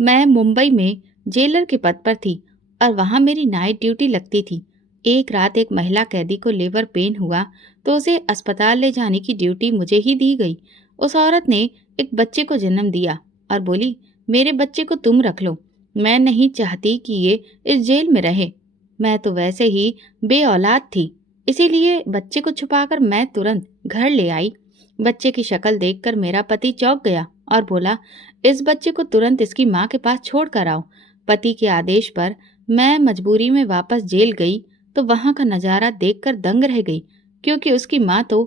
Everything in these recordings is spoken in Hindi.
मैं मुंबई में जेलर के पद पर थी और वहां मेरी नाइट ड्यूटी लगती थी। एक रात एक महिला कैदी को लेबर पेन हुआ तो उसे अस्पताल ले जाने की ड्यूटी मुझे ही दी गई। उस औरत ने एक बच्चे को जन्म दिया और बोली, मेरे बच्चे को तुम रख लो, मैं नहीं चाहती कि ये इस जेल में रहे। मैं तो वैसे ही बे औलाद थी, इसीलिए बच्चे को छुपाकर मैं तुरंत घर ले आई। बच्चे की शक्ल देखकर मेरा पति चौंक गया और बोला, इस बच्चे को तुरंत इसकी माँ के पास छोड़ कर आओ। पति के आदेश पर मैं मजबूरी में वापस जेल गई तो वहां का नजारा देखकर दंग रह गई, क्योंकि उसकी माँ तो।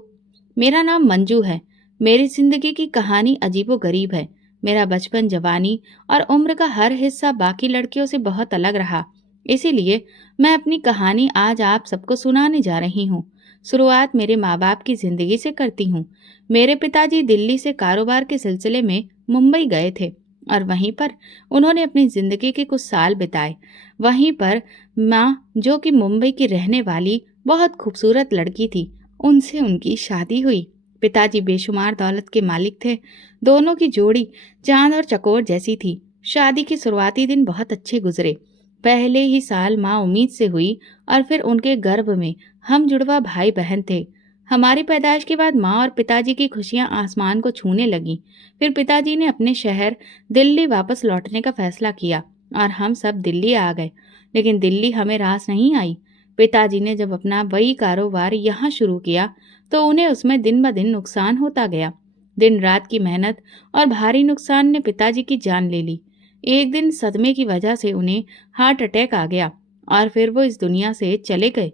मेरा नाम मंजू है। मेरी जिंदगी की कहानी अजीबोगरीब है। मेरा बचपन, जवानी और उम्र का हर हिस्सा बाकी लड़कियों से बहुत अलग रहा। इसीलिए मैं अपनी कहानी आज आप सबको सुनाने जा रही हूँ। शुरुआत मेरे माँ बाप की जिंदगी से करती हूँ। मेरे पिताजी दिल्ली से कारोबार के सिलसिले में मुंबई गए थे और वहीं पर उन्होंने अपनी जिंदगी के कुछ साल बिताए। वहीं पर माँ, जो कि मुंबई की रहने वाली बहुत खूबसूरत लड़की थी, उनसे उनकी शादी हुई। पिताजी बेशुमार दौलत के मालिक थे। दोनों की जोड़ी चांद और चकोर जैसी थी। शादी के शुरुआती दिन बहुत अच्छे गुजरे। पहले ही साल माँ उम्मीद से हुई और फिर उनके गर्भ में हम जुड़वा भाई बहन थे। हमारी पैदाइश के बाद माँ और पिताजी की खुशियां आसमान को छूने लगी। फिर पिताजी ने अपने शहर दिल्ली वापस लौटने का फैसला किया और हम सब दिल्ली आ गए। लेकिन दिल्ली हमें रास नहीं आई। पिताजी ने जब अपना वही कारोबार यहाँ शुरू किया तो उन्हें उसमें दिन ब दिन नुकसान होता गया। दिन रात की मेहनत और भारी नुकसान ने पिताजी की जान ले ली। एक दिन सदमे की वजह से उन्हें हार्ट अटैक आ गया और फिर वो इस दुनिया से चले गए।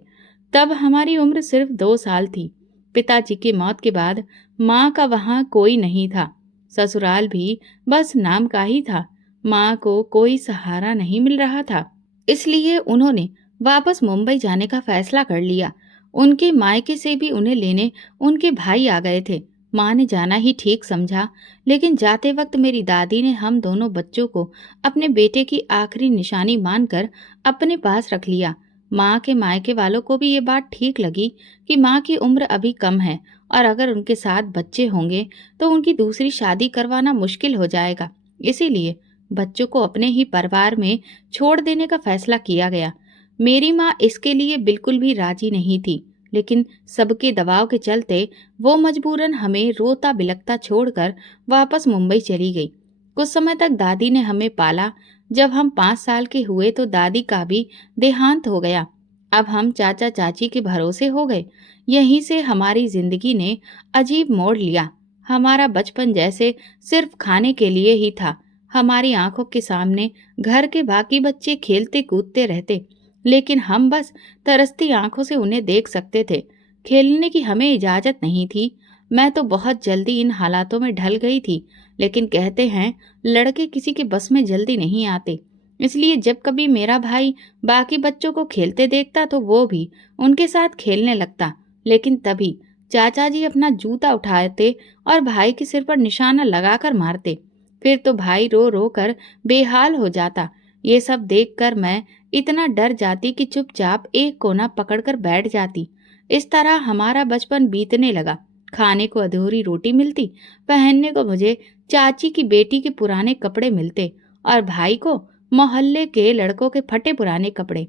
तब हमारी उम्र सिर्फ 2 साल थी। पिताजी की मौत के बाद माँ का वहाँ कोई नहीं था। ससुराल भी बस नाम का ही था। माँ को कोई सहारा नहीं मिल रहा था, इसलिए उन्होंने वापस मुंबई जाने का फैसला कर लिया। उनके मायके से भी उन्हें लेने उनके भाई आ गए थे। माँ ने जाना ही ठीक समझा, लेकिन जाते वक्त मेरी दादी ने हम दोनों बच्चों को अपने बेटे की आखिरी निशानी मानकर अपने पास रख लिया। माँ के मायके वालों को भी ये बात ठीक लगी कि माँ की उम्र अभी कम है और अगर उनके साथ बच्चे होंगे तो उनकी दूसरी शादी करवाना मुश्किल हो जाएगा। इसीलिए बच्चों को अपने ही परिवार में छोड़ देने का फैसला किया गया। मेरी माँ इसके लिए बिल्कुल भी राजी नहीं थी, लेकिन सबके दबाव के चलते वो मजबूरन हमें रोता बिलखता छोड़कर वापस मुंबई चली गई। कुछ समय तक दादी ने हमें पाला। जब हम 5 साल के हुए तो दादी का भी देहांत हो गया। अब हम चाचा चाची के भरोसे हो गए। यहीं से हमारी जिंदगी ने अजीब मोड़ लिया। हमारा बचपन जैसे सिर्फ खाने के लिए ही था। हमारी आंखों के सामने घर के बाकी बच्चे खेलते कूदते रहते, लेकिन हम बस तरसती आंखों से उन्हें देख सकते थे। खेलने की हमें इजाजत नहीं थी। मैं तो बहुत जल्दी इन हालातों में ढल गई थी, लेकिन कहते हैं लड़के किसी के बस में जल्दी नहीं आते। इसलिए जब कभी मेरा भाई बाकी बच्चों को खेलते देखता तो वो भी उनके साथ खेलने लगता। लेकिन तभी चाचा जी अपना जूता उठाते और भाई के सिर पर निशाना लगाकर मारते। फिर तो भाई रो रो कर बेहाल हो जाता। ये सब देखकर मैं इतना डर जाती कि चुपचाप एक कोना पकड़कर बैठ जाती। इस तरह हमारा बचपन बीतने लगा। खाने को अधूरी रोटी मिलती, पहनने को मुझे चाची की बेटी के पुराने कपड़े मिलते और भाई को मोहल्ले के लड़कों के फटे पुराने कपड़े।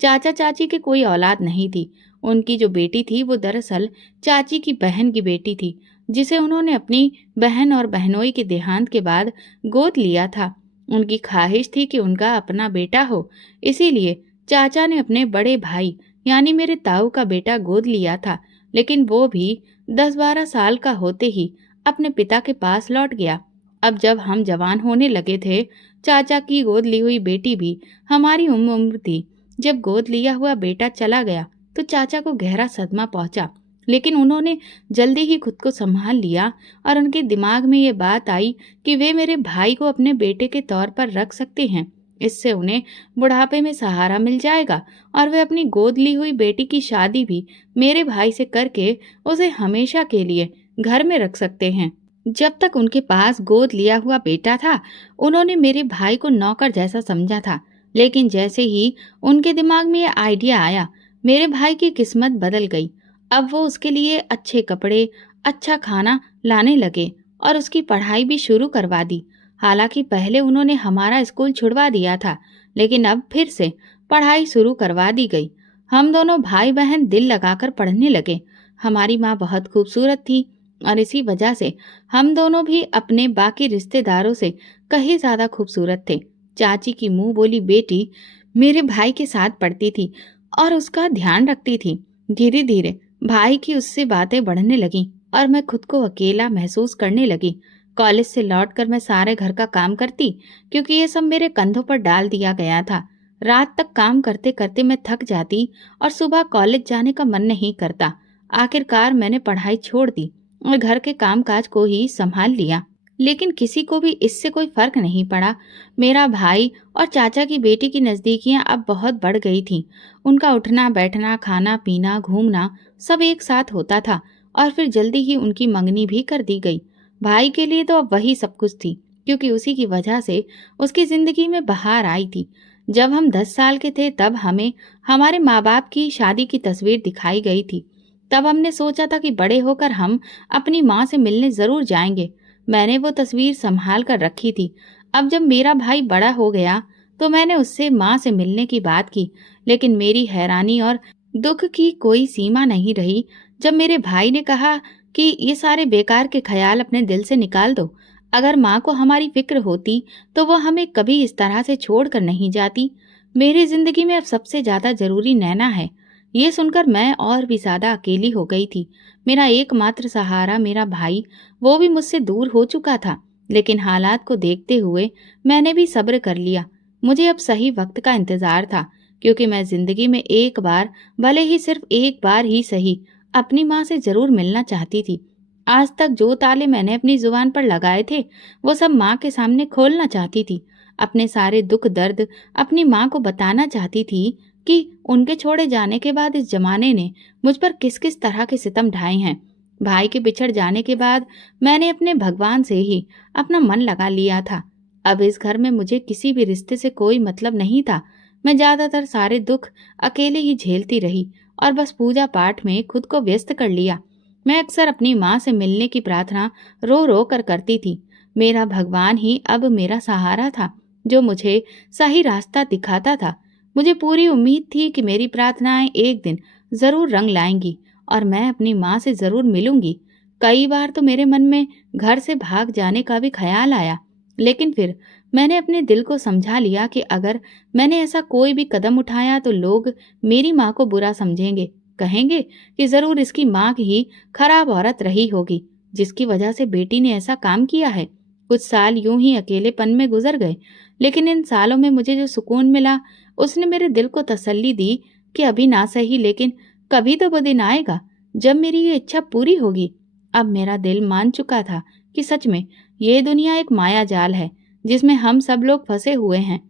चाचा चाची के कोई औलाद नहीं थी। उनकी जो बेटी थी वो दरअसल चाची की बहन की बेटी थी, जिसे उन्होंने अपनी बहन और बहनोई के देहांत के बाद गोद लिया था। उनकी ख्वाहिश थी कि उनका अपना बेटा हो, इसीलिए चाचा ने अपने बड़े भाई यानी मेरे ताऊ का बेटा गोद लिया था। लेकिन वो भी 10-12 साल का होते ही अपने पिता के पास लौट गया। अब जब हम जवान होने लगे थे, चाचा की गोद ली हुई बेटी भी हमारी उम्र थी। जब गोद लिया हुआ बेटा चला गया तो चाचा को गहरा सदमा पहुंचा, लेकिन उन्होंने जल्दी ही खुद को संभाल लिया और उनके दिमाग में ये बात आई कि वे मेरे भाई को अपने बेटे के तौर पर रख सकते हैं। इससे उन्हें बुढ़ापे में सहारा मिल जाएगा और वे अपनी गोद ली हुई बेटी की शादी भी मेरे भाई से करके उसे हमेशा के लिए घर में रख सकते हैं। जब तक उनके पास गोद लिया हुआ बेटा था, उन्होंने मेरे भाई को नौकर जैसा समझा था। लेकिन जैसे ही उनके दिमाग में यह आइडिया आया, मेरे भाई की किस्मत बदल गई। अब वो उसके लिए अच्छे कपड़े, अच्छा खाना लाने लगे और उसकी पढ़ाई भी शुरू करवा दी। हालांकि पहले उन्होंने हमारा स्कूल छुड़वा दिया था, लेकिन अब फिर से पढ़ाई शुरू करवा दी गई। हम दोनों भाई बहन दिल लगाकर पढ़ने लगे। हमारी माँ बहुत खूबसूरत थी और इसी वजह से हम दोनों भी अपने बाकी रिश्तेदारों से कहीं ज्यादा खूबसूरत थे। चाची की मुंह बोली बेटी मेरे भाई के साथ पढ़ती थी और उसका ध्यान रखती थी। धीरे धीरे भाई की उससे बातें बढ़ने लगीं और मैं खुद को अकेला महसूस करने लगी। कॉलेज से लौटकर मैं सारे घर का काम करती, क्योंकि ये सब मेरे कंधों पर डाल दिया गया था। रात तक काम करते करते मैं थक जाती और सुबह कॉलेज जाने का मन नहीं करता। आखिरकार मैंने पढ़ाई छोड़ दी और घर के कामकाज को ही संभाल लिया। लेकिन किसी को भी इससे कोई फर्क नहीं पड़ा। मेरा भाई और चाचा की बेटी की नजदीकियां अब बहुत बढ़ गई थीं। उनका उठना बैठना, खाना पीना, घूमना सब एक साथ होता था और फिर जल्दी ही उनकी मंगनी भी कर दी गई। भाई के लिए तो अब वही सब कुछ थी, क्योंकि उसी की वजह से उसकी जिंदगी में बहार आई थी। जब हम 10 साल के थे तब हमें हमारे माँ बाप की शादी की तस्वीर दिखाई गई थी। तब हमने सोचा था कि बड़े होकर हम अपनी माँ से मिलने जरूर जाएंगे। मैंने वो तस्वीर संभाल कर रखी थी। अब जब मेरा भाई बड़ा हो गया तो मैंने उससे माँ से मिलने की बात की, लेकिन मेरी हैरानी और दुख की कोई सीमा नहीं रही जब मेरे भाई ने कहा कि ये सारे बेकार के ख्याल अपने दिल से निकाल दो। अगर माँ को हमारी फिक्र होती तो वो हमें कभी इस तरह से छोड़कर नहीं जाती। मेरी जिंदगी में अब सबसे ज्यादा जरूरी नैना है। ये सुनकर मैं और भी ज्यादा अकेली हो गई थी। मेरा एकमात्र सहारा मेरा भाई, वो भी मुझसे दूर हो चुका था। लेकिन हालात को देखते हुए मैंने भी सब्र कर लिया। मुझे अब सही वक्त का इंतजार था, क्योंकि मैं जिंदगी में एक बार, भले ही सिर्फ एक बार ही सही, अपनी माँ से जरूर मिलना चाहती थी। आज तक जो ताले मैंने अपनी जुबान पर लगाए थे वो सब माँ के सामने खोलना चाहती थी। अपने सारे दुख दर्द अपनी माँ को बताना चाहती थी कि उनके छोड़े जाने के बाद इस जमाने ने मुझ पर किस किस तरह के सितम ढाए हैं। भाई के बिछड़ जाने के बाद मैंने अपने भगवान से ही अपना मन लगा लिया था। अब इस घर में मुझे किसी भी रिश्ते से कोई मतलब नहीं था। मैं ज्यादातर सारे दुख अकेले ही झेलती रही और बस पूजा पाठ में खुद को व्यस्त कर लिया। मैं अक्सर अपनी माँ से मिलने की प्रार्थना रो रो कर करती थी। मेरा भगवान ही अब मेरा सहारा था, जो मुझे सही रास्ता दिखाता था। मुझे पूरी उम्मीद थी कि मेरी प्रार्थनाएं एक दिन जरूर रंग लाएंगी और मैं अपनी माँ से जरूर मिलूंगी। कई बार तो मेरे मन में घर से भाग जाने का भी ख्याल आया, लेकिन फिर मैंने अपने दिल को समझा लिया कि अगर मैंने ऐसा कोई भी कदम उठाया तो लोग मेरी माँ को बुरा समझेंगे, कहेंगे कि जरूर इसकी माँ ही खराब औरत रही होगी, जिसकी वजह से बेटी ने ऐसा काम किया है। कुछ साल यूं ही अकेलेपन में गुजर गए, लेकिन इन सालों में मुझे जो सुकून मिला उसने मेरे दिल को तसल्ली दी कि अभी ना सही, लेकिन कभी तो वो दिन आएगा जब मेरी ये इच्छा पूरी होगी। अब मेरा दिल मान चुका था कि सच में ये दुनिया एक माया जाल है जिसमें हम सब लोग फंसे हुए हैं।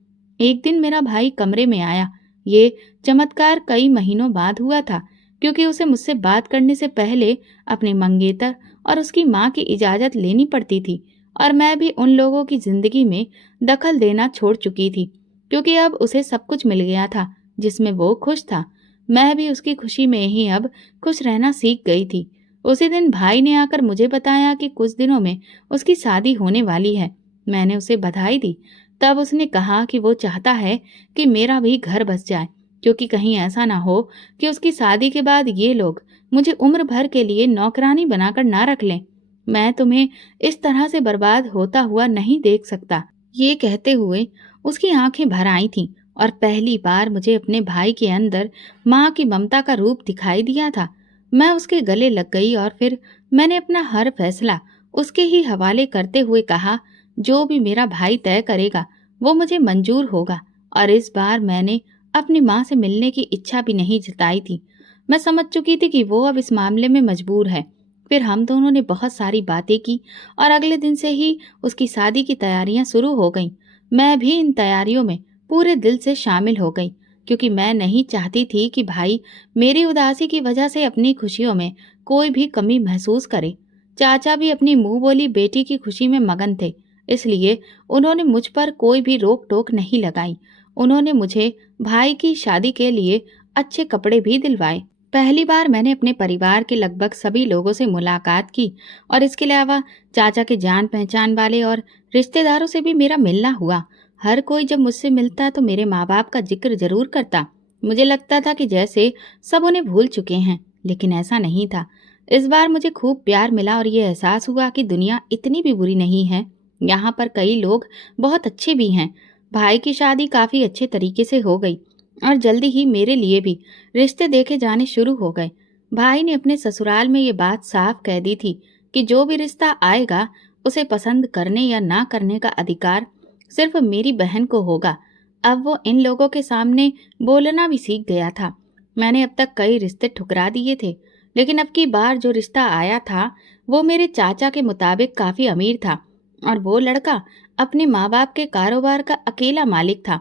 एक दिन मेरा भाई कमरे में आया। ये चमत्कार कई महीनों बाद हुआ था, क्योंकि उसे मुझसे बात करने से पहले अपने मंगेतर और उसकी माँ की इजाजत लेनी पड़ती थी, और मैं भी उन लोगों की जिंदगी में दखल देना छोड़ चुकी थी, क्योंकि अब उसे सब कुछ मिल गया था जिसमें वो खुश था। मैं भी उसकी खुशी में ही अब खुश रहना सीख गई थी। उसी दिन भाई ने आकर मुझे बताया कि कुछ दिनों में उसकी शादी होने वाली है। मैंने उसे बधाई दी। तब उसने कहा कि वो चाहता है कि मेरा भी घर बस जाए, क्योंकि कहीं ऐसा ना हो कि उसकी शादी के बाद ये लोग मुझे उम्र भर के लिए नौकरानी बनाकर ना रख लें। मैं तुम्हें इस तरह से बर्बाद होता हुआ नहीं देख सकता। ये कहते हुए उसकी आंखें भर आई थीं और पहली बार मुझे अपने भाई के अंदर माँ की ममता का रूप दिखाई दिया था। मैं उसके गले लग गई और फिर मैंने अपना हर फैसला उसके ही हवाले करते हुए कहा, जो भी मेरा भाई तय करेगा वो मुझे मंजूर होगा। और इस बार मैंने अपनी माँ से मिलने की इच्छा भी नहीं जताई थी। मैं समझ चुकी थी कि वो अब इस मामले में मजबूर है। फिर हम दोनों ने बहुत सारी बातें की और अगले दिन से ही उसकी शादी की तैयारियां शुरू हो गईं। मैं भी इन तैयारियों में पूरे दिल से शामिल हो गई, क्योंकि मैं नहीं चाहती थी कि भाई मेरी उदासी की वजह से अपनी खुशियों में कोई भी कमी महसूस करे। चाचा भी अपनी मुंह बोली बेटी की खुशी में मगन थे, इसलिए उन्होंने मुझ पर कोई भी रोक टोक नहीं लगाई। उन्होंने मुझे भाई की शादी के लिए अच्छे कपड़े भी दिलवाए। पहली बार मैंने अपने परिवार के लगभग सभी लोगों से मुलाकात की और इसके अलावा चाचा के जान पहचान वाले और रिश्तेदारों से भी मेरा मिलना हुआ। हर कोई जब मुझसे मिलता तो मेरे माँ बाप का जिक्र जरूर करता। मुझे लगता था कि जैसे सब उन्हें भूल चुके हैं, लेकिन ऐसा नहीं था। इस बार मुझे खूब प्यार मिला और ये एहसास हुआ कि दुनिया इतनी भी बुरी नहीं है। यहाँ पर कई लोग बहुत अच्छे भी हैं। भाई की शादी काफ़ी अच्छे तरीके से हो गई और जल्दी ही मेरे लिए भी रिश्ते देखे जाने शुरू हो गए। भाई ने अपने ससुराल में ये बात साफ कह दी थी कि जो भी रिश्ता आएगा उसे पसंद करने या ना करने का अधिकार सिर्फ मेरी बहन को होगा। अब वो इन लोगों के सामने बोलना भी सीख गया था। मैंने अब तक कई रिश्ते ठुकरा दिए थे, लेकिन अब की बार जो रिश्ता आया था वो मेरे चाचा के मुताबिक काफ़ी अमीर था और वो लड़का अपने माँ बाप के कारोबार का अकेला मालिक था।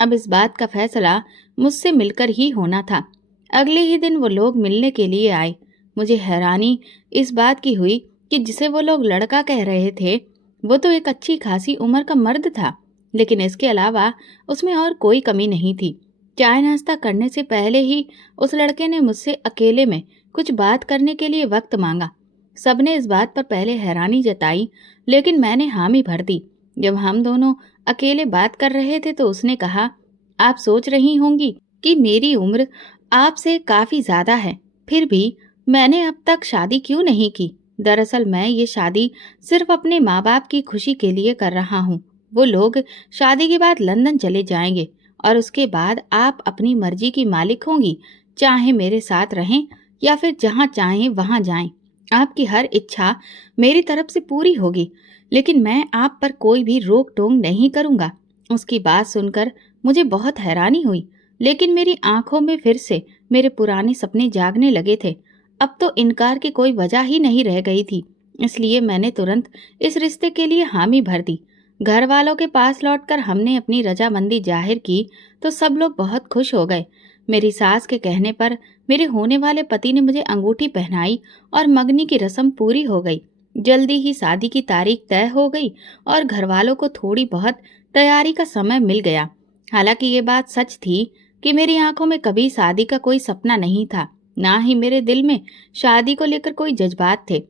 अब इस बात का फैसला मुझसे मिलकर ही होना था। अगले ही दिन वो लोग मिलने के लिए आए। मुझे हैरानी इस बात की हुई कि जिसे वो लोग लड़का कह रहे थे वो तो एक अच्छी खासी उम्र का मर्द था, लेकिन इसके अलावा उसमें और कोई कमी नहीं थी। चाय नाश्ता करने से पहले ही उस लड़के ने मुझसे अकेले में कुछ बात करने के लिए वक्त मांगा। सबने इस बात पर पहले हैरानी जताई, लेकिन मैंने हामी भर दी। जब हम दोनों अकेले बात कर रहे थे तो उसने कहा, आप सोच रही होंगी कि मेरी उम्र आपसे काफ़ी ज़्यादा है, फिर भी मैंने अब तक शादी क्यों नहीं की। दरअसल मैं ये शादी सिर्फ अपने माँ बाप की खुशी के लिए कर रहा हूँ। वो लोग शादी के बाद लंदन चले जाएंगे और उसके बाद आप अपनी मर्जी की मालिक होंगी, चाहे मेरे साथ रहें या फिर जहाँ चाहें वहाँ जाएं। आपकी हर इच्छा मेरी तरफ से पूरी होगी, लेकिन मैं आप पर कोई भी रोक टोक नहीं करूँगा। उसकी बात सुनकर मुझे बहुत हैरानी हुई, लेकिन मेरी आंखों में फिर से मेरे पुराने सपने जागने लगे थे। अब तो इनकार की कोई वजह ही नहीं रह गई थी, इसलिए मैंने तुरंत इस रिश्ते के लिए हामी भर दी। घर वालों के पास लौटकर हमने अपनी रजामंदी जाहिर की तो सब लोग बहुत खुश हो गए। मेरी सास के कहने पर मेरे होने वाले पति ने मुझे अंगूठी पहनाई और मंगनी की रस्म पूरी हो गई। जल्दी ही शादी की तारीख तय हो गई और घर वालों को थोड़ी बहुत तैयारी का समय मिल गया। हालांकि ये बात सच थी कि मेरी आंखों में कभी शादी का कोई सपना नहीं था, ना ही मेरे दिल में शादी को लेकर कोई जज्बात थे।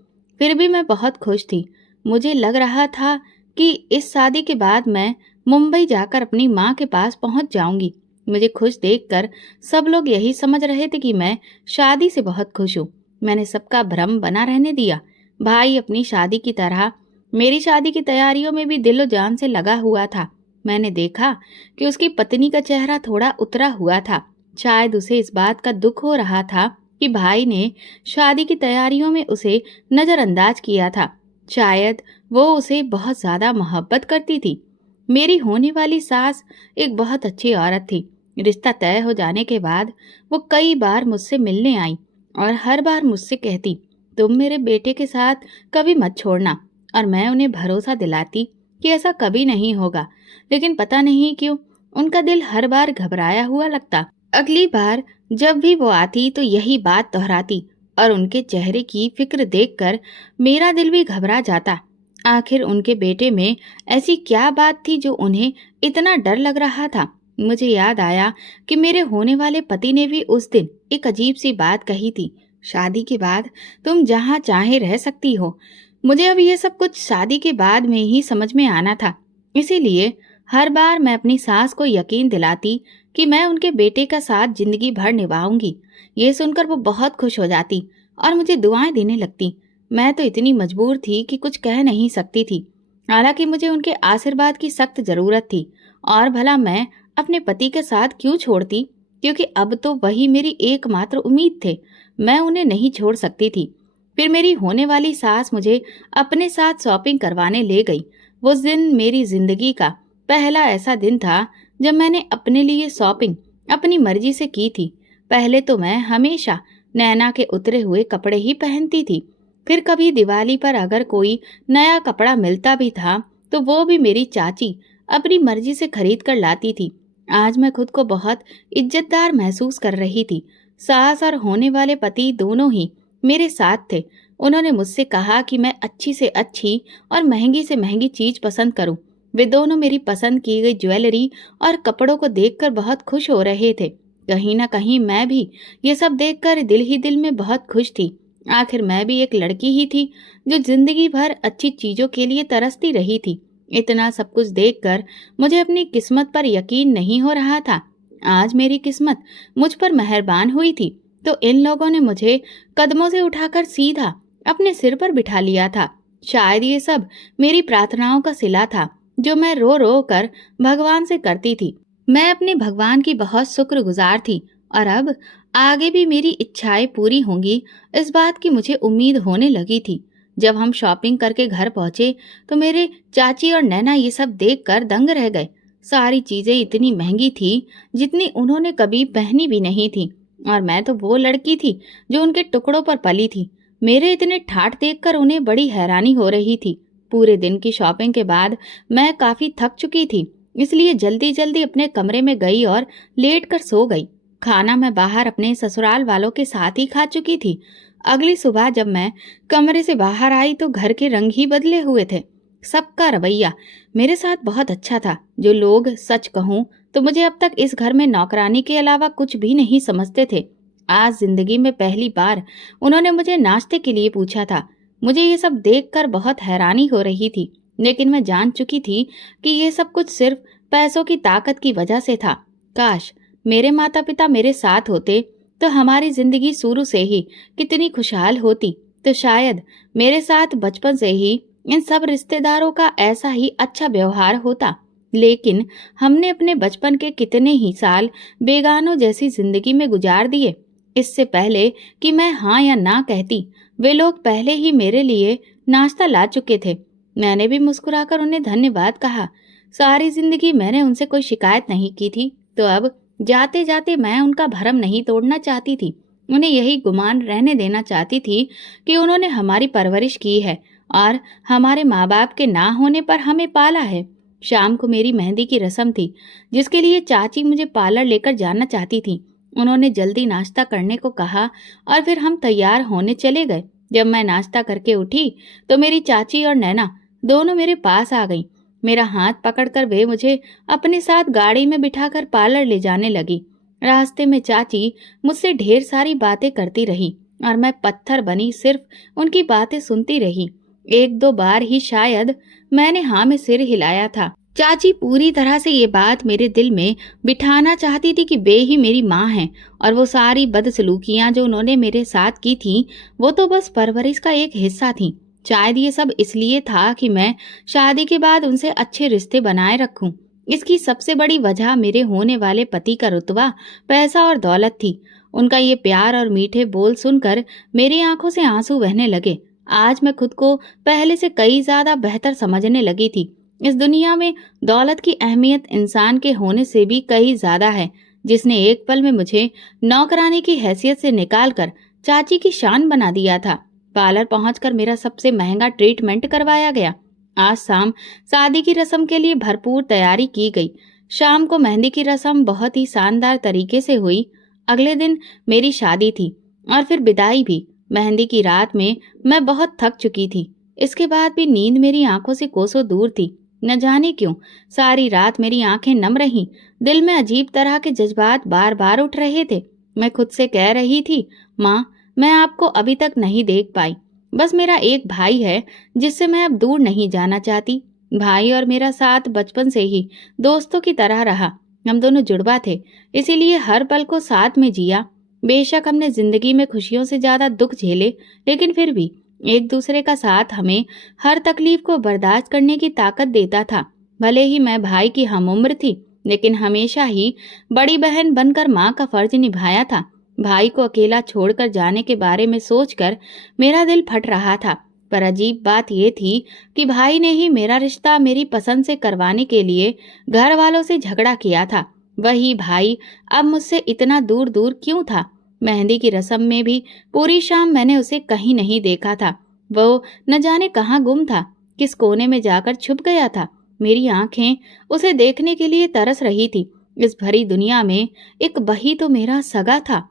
फिर भी मैं बहुत खुश थी। मुझे लग रहा था कि इस शादी के बाद मैं मुंबई जाकर अपनी माँ के पास पहुँच जाऊंगी। मुझे खुश देखकर सब लोग यही समझ रहे थे कि मैं शादी से बहुत खुश हूँ। मैंने सबका भ्रम बना रहने दिया। भाई अपनी शादी की तरह मेरी शादी की तैयारियों में भी दिलो जान से लगा हुआ था। मैंने देखा कि उसकी पत्नी का चेहरा थोड़ा उतरा हुआ था। शायद उसे इस बात का दुख हो रहा था कि भाई ने शादी की तैयारियों में उसे नज़रअंदाज किया था। शायद वो उसे बहुत ज़्यादा मोहब्बत करती थी। मेरी होने वाली सास एक बहुत अच्छी औरत थी। रिश्ता तय हो जाने के बाद वो कई बार मुझसे मिलने आई और हर बार मुझसे कहती, तुम मेरे बेटे के साथ कभी मत छोड़ना। और मैं उन्हें भरोसा दिलाती कि ऐसा कभी नहीं होगा, लेकिन पता नहीं क्यों उनका दिल हर बार घबराया हुआ लगता। अगली बार जब भी वो आती तो यही बात दोहराती और उनके चेहरे की फिक्र देखकर मेरा दिल भी घबरा जाता। आखिर उनके बेटे में ऐसी क्या बात थी जो उन्हें इतना डर लग रहा था। मुझे याद आया कि मेरे होने वाले पति ने भी उस दिन एक अजीब सी बात कही थी, शादी के बाद तुम जहाँ चाहे रह सकती हो। मुझे अब ये सब कुछ शादी के बाद में ही समझ में आना था, इसीलिए हर बार मैं अपनी सास को यकीन दिलाती कि मैं उनके बेटे का साथ जिंदगी भर निभाऊंगी। ये सुनकर वो बहुत खुश हो जाती और मुझे दुआएं देने लगती। मैं तो इतनी मजबूर थी कि कुछ कह नहीं सकती थी। हालांकि मुझे उनके आशीर्वाद की सख्त जरूरत थी, और भला मैं अपने पति के साथ क्यों छोड़ती, क्योंकि अब तो वही मेरी एकमात्र उम्मीद थे। मैं उन्हें नहीं छोड़ सकती थी। फिर मेरी होने वाली सास मुझे अपने साथ शॉपिंग करवाने ले गई। वो दिन मेरी जिंदगी का पहला ऐसा दिन था जब मैंने अपने लिए शॉपिंग अपनी मर्जी से की थी। पहले तो मैं हमेशा नैना के उतरे हुए कपड़े ही पहनती थी। फिर कभी दिवाली पर अगर कोई नया कपड़ा मिलता भी था तो वो भी मेरी चाची अपनी मर्जी से खरीद कर लाती थी। आज मैं खुद को बहुत इज्जतदार महसूस कर रही थी। सास और होने वाले पति दोनों ही मेरे साथ थे। उन्होंने मुझसे कहा कि मैं अच्छी से अच्छी और महंगी से महंगी चीज पसंद करूं। वे दोनों मेरी पसंद की गई ज्वेलरी और कपड़ों को देखकर बहुत खुश हो रहे थे। कहीं ना कहीं मैं भी ये सब देखकर दिल ही दिल में बहुत खुश थी। आखिर मैं भी एक लड़की ही थी जो जिंदगी भर अच्छी चीजों के लिए तरसती रही थी। इतना सब कुछ देखकर मुझे अपनी किस्मत पर यकीन नहीं हो रहा था। आज मेरी किस्मत मुझ पर मेहरबान हुई थी तो इन लोगों ने मुझे कदमों से उठाकर सीधा अपने सिर पर बिठा लिया था। शायद ये सब मेरी प्रार्थनाओं का सिला था जो मैं रो रो कर भगवान से करती थी। मैं अपने भगवान की बहुत शुक्रगुजार थी और अब आगे भी मेरी इच्छाएं पूरी होंगी इस बात की मुझे उम्मीद होने लगी थी। जब हम शॉपिंग करके घर पहुंचे तो मेरे चाची और नैना ये सब देखकर दंग रह गए। सारी चीजें इतनी महंगी थी जितनी उन्होंने कभी पहनी भी नहीं थी और मैं तो वो लड़की थी जो उनके टुकड़ों पर पली थी। मेरे इतने ठाठ देखकर उन्हें बड़ी हैरानी हो रही थी। पूरे दिन की शॉपिंग के बाद मैं काफी थक चुकी थी, इसलिए जल्दी जल्दी अपने कमरे में गई और लेट कर सो गई। खाना मैं बाहर अपने ससुराल वालों के साथ ही खा चुकी थी। अगली सुबह जब मैं कमरे से बाहर आई तो घर के रंग ही बदले हुए थे। सबका रवैया मेरे साथ बहुत अच्छा था। जो लोग सच कहूं तो मुझे अब तक इस घर में नौकरानी के अलावा कुछ भी नहीं समझते थे। आज जिंदगी में पहली बार उन्होंने मुझे नाश्ते के लिए पूछा था। मुझे ये सब देखकर बहुत हैरानी हो रही थी, लेकिन मैं जान चुकी थी कि ये सब कुछ सिर्फ पैसों की ताकत की वजह से था। काश मेरे माता पिता मेरे साथ होते तो हमारी जिंदगी शुरू से ही कितनी खुशहाल होती। तो शायद मेरे साथ बचपन से ही इन सब रिश्तेदारों का ऐसा ही अच्छा व्यवहार होता। लेकिन हमने अपने बचपन के कितने ही साल बेगानों जैसी जिंदगी में गुजार दिए। इससे पहले कि मैं हाँ या ना कहती, वे लोग पहले ही मेरे लिए नाश्ता ला चुके थे। मैंने भी मुस्कुराकर उन्हें धन्यवाद कहा। सारी जिंदगी मैंने उनसे कोई शिकायत नहीं की थी, तो अब जाते जाते मैं उनका भरम नहीं तोड़ना चाहती थी। उन्हें यही गुमान रहने देना चाहती थी कि उन्होंने हमारी परवरिश की है और हमारे माँ बाप के ना होने पर हमें पाला है। शाम को मेरी मेहंदी की रस्म थी जिसके लिए चाची मुझे पार्लर लेकर जाना चाहती थी। उन्होंने जल्दी नाश्ता करने को कहा और फिर हम तैयार होने चले गए। जब मैं नाश्ता करके उठी तो मेरी चाची और नैना दोनों मेरे पास आ गईं। मेरा हाथ पकड़कर वे मुझे अपने साथ गाड़ी में बिठाकर पार्लर ले जाने लगी। रास्ते में चाची मुझसे ढेर सारी बातें करती रही और मैं पत्थर बनी सिर्फ उनकी बातें सुनती रही। एक दो बार ही शायद मैंने हाँ में सिर हिलाया था। चाची पूरी तरह से ये बात मेरे दिल में बिठाना चाहती थी कि बे ही मेरी माँ है और वो सारी बदसलूकियां जो उन्होंने मेरे साथ की थी वो तो बस परवरिश का एक हिस्सा थी। शायद ये सब इसलिए था कि मैं शादी के बाद उनसे अच्छे रिश्ते बनाए रखूं। इसकी सबसे बड़ी वजह मेरे होने वाले पति का रुतबा, पैसा और दौलत थी। उनका ये प्यार और मीठे बोल सुनकर मेरी आंखों से आंसू बहने लगे। आज मैं खुद को पहले से कई ज्यादा बेहतर समझने लगी थी। इस दुनिया में दौलत की अहमियत इंसान के होने से भी कहीं ज्यादा है, जिसने एक पल में मुझे नौकरानी की हैसियत से निकालकर चाची की शान बना दिया था। पार्लर पहुंचकर मेरा सबसे महंगा ट्रीटमेंट करवाया गया। आज शाम शादी की रस्म के लिए भरपूर तैयारी की गई। शाम को मेहंदी की रस्म बहुत ही शानदार तरीके से हुई। अगले दिन मेरी शादी थी और फिर विदाई भी। मेहंदी की रात में मैं बहुत थक चुकी थी। इसके बाद भी नींद मेरी आंखों से कोसों दूर थी। न जाने क्यों सारी रात मेरी आंखें नम रहीं। दिल में अजीब तरह के जज्बात बार बार उठ रहे थे। मैं खुद से कह रही थी, माँ मैं आपको अभी तक नहीं देख पाई। बस मेरा एक भाई है जिससे मैं अब दूर नहीं जाना चाहती। भाई और मेरा साथ बचपन से ही दोस्तों की तरह रहा। हम दोनों जुड़वा थे, इसीलिए हर पल को साथ में जिया। बेशक हमने जिंदगी में खुशियों से ज्यादा दुख झेले, लेकिन फिर भी एक दूसरे का साथ हमें हर तकलीफ को बर्दाश्त करने की ताकत देता था। भले ही मैं भाई की हमउम्र थी, लेकिन हमेशा ही बड़ी बहन बनकर माँ का फर्ज निभाया था। भाई को अकेला छोड़कर जाने के बारे में सोचकर मेरा दिल फट रहा था। पर अजीब बात यह थी कि भाई ने ही मेरा रिश्ता मेरी पसंद से करवाने के लिए घर वालों से झगड़ा किया था। वही भाई अब मुझसे इतना दूर दूर क्यों था? मेहंदी की रस्म में भी पूरी शाम मैंने उसे कहीं नहीं देखा था। वो न जाने कहाँ गुम था, किस कोने में जाकर छुप गया था। मेरी आंखें उसे देखने के लिए तरस रही थी। इस भरी दुनिया में एक वही तो मेरा सगा था।